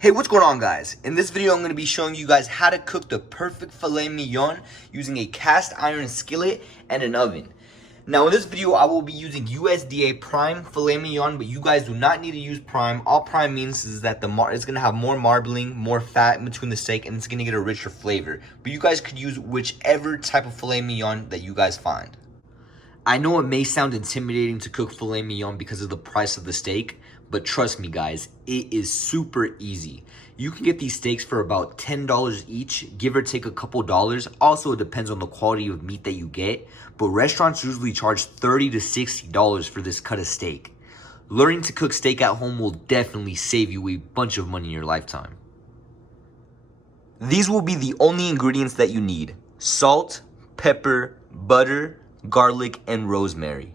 Hey, what's going on, guys? In this video, I'm going to be showing you guys how to cook the perfect filet mignon using a cast iron skillet and an oven. Now, in this video, I will be using USDA prime filet mignon, but you guys do not need to use prime. All prime means is that it's going to have more marbling, more fat in between the steak, and it's going to get a richer flavor. But you guys could use whichever type of filet mignon that you guys find. I know it may sound intimidating to cook filet mignon because of the price of the steak, but trust me guys, it is super easy. You can get these steaks for about $10 each, give or take a couple dollars. Also, it depends on the quality of meat that you get, but restaurants usually charge $30 to $60 for this cut of steak. Learning to cook steak at home will definitely save you a bunch of money in your lifetime. These will be the only ingredients that you need: salt, pepper, butter, garlic, and rosemary.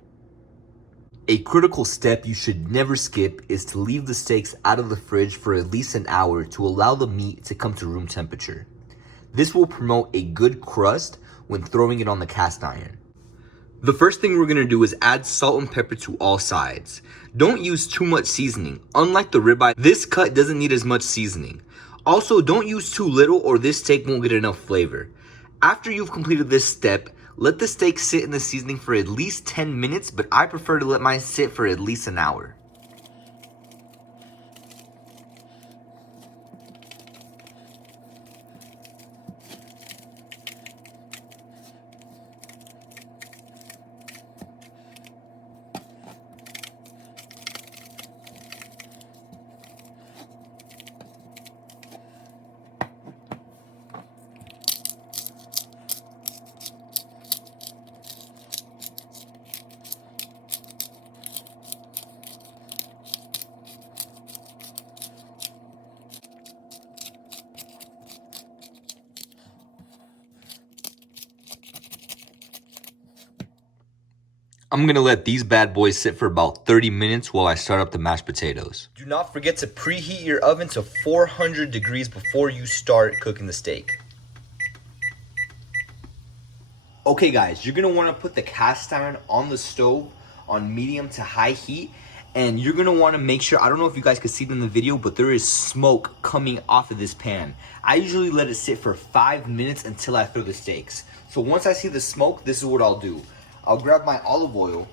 A critical step you should never skip is to leave the steaks out of the fridge for at least an hour to allow the meat to come to room temperature. This will promote a good crust when throwing it on the cast iron. The first thing we're going to do is add salt and pepper to all sides. Don't use too much seasoning. Unlike the ribeye, this cut doesn't need as much seasoning. Also, don't use too little or this steak won't get enough flavor. After you've completed this step, let the steak sit in the seasoning for at least 10 minutes, but I prefer to let mine sit for at least an hour. I'm gonna let these bad boys sit for about 30 minutes while I start up the mashed potatoes. Do not forget to preheat your oven to 400 degrees before you start cooking the steak. Okay guys, you're gonna wanna put the cast iron on the stove on medium to high heat, and you're gonna wanna make sure, I don't know if you guys can see it in the video, but there is smoke coming off of this pan. I usually let it sit for 5 minutes until I throw the steaks. So once I see the smoke, this is what I'll do. I'll grab my olive oil.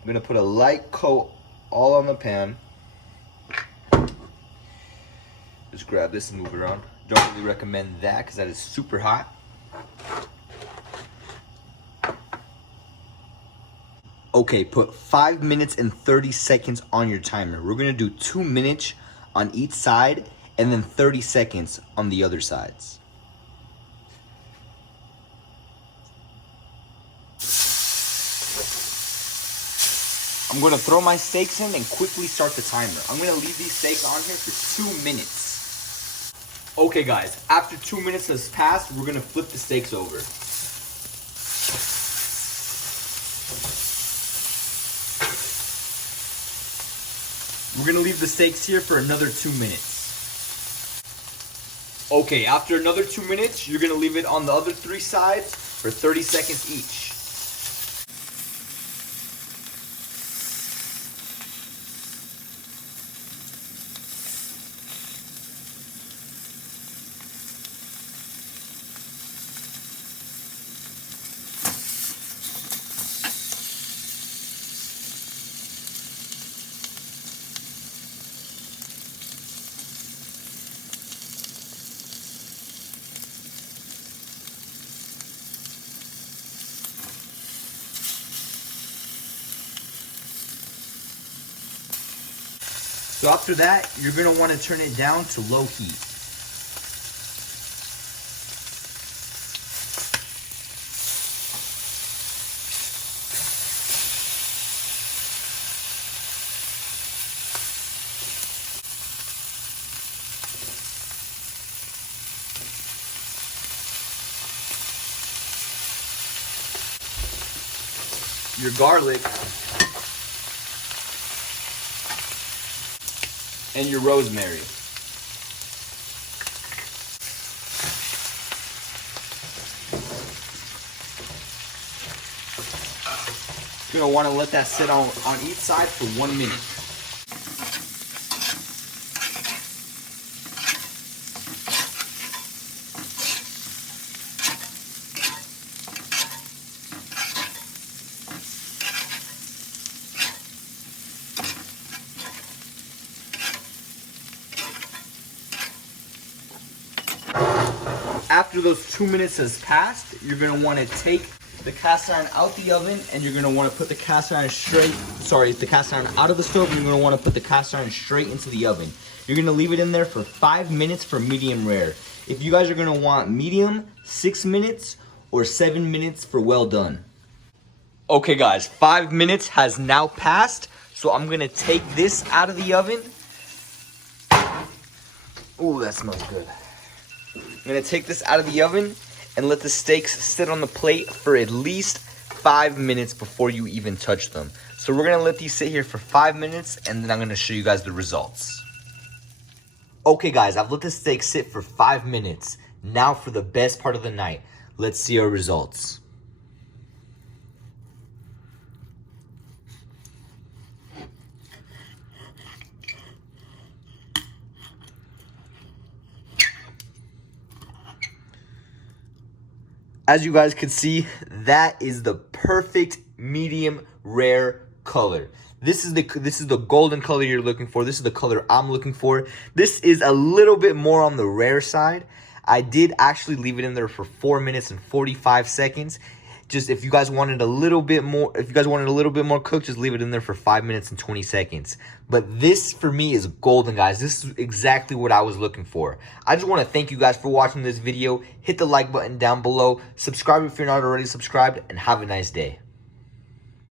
I'm gonna put a light coat all on the pan. Just grab this and move it around. Don't really recommend that because that is super hot. Okay, put 5 minutes and 30 seconds on your timer. We're gonna do 2 minutes on each side and then 30 seconds on the other sides. I'm gonna throw my steaks in and quickly start the timer. I'm gonna leave these steaks on here for 2 minutes. Okay guys, after 2 minutes has passed, we're gonna flip the steaks over. We're gonna leave the steaks here for another 2 minutes. Okay, after another 2 minutes, you're gonna leave it on the other 3 sides for 30 seconds each. So after that, you're gonna wanna turn it down to low heat. Your garlic and your rosemary. You're gonna want to let that sit on each side for 1 minute. after those 2 minutes has passed, you're gonna wanna take the cast iron out the oven, and you're gonna wanna put the cast iron the cast iron out of the stove, and you're gonna wanna put the cast iron straight into the oven. You're gonna leave it in there for 5 minutes for medium rare. If you guys are gonna want medium, 6 minutes, or 7 minutes for well done. Okay guys, 5 minutes has now passed, so I'm gonna take this out of the oven. Ooh, that smells good. I'm gonna take this out of the oven and let the steaks sit on the plate for at least 5 minutes before you even touch them. So we're gonna let these sit here for 5 minutes, and then I'm gonna show you guys the results. Okay guys, I've let the steak sit for 5 minutes. Now for the best part of the night. Let's see our results. As you guys can see, that is the perfect medium rare color. This is the golden color you're looking for. This is the color I'm looking for. This is a little bit more on the rare side. I did actually leave it in there for 4 minutes and 45 seconds. Just if you guys wanted a little bit more, cooked, just leave it in there for 5 minutes and 20 seconds. But this for me is golden, guys. This is exactly what I was looking for. I just want to thank you guys for watching this video. Hit the like button down below. Subscribe if you're not already subscribed, and have a nice day.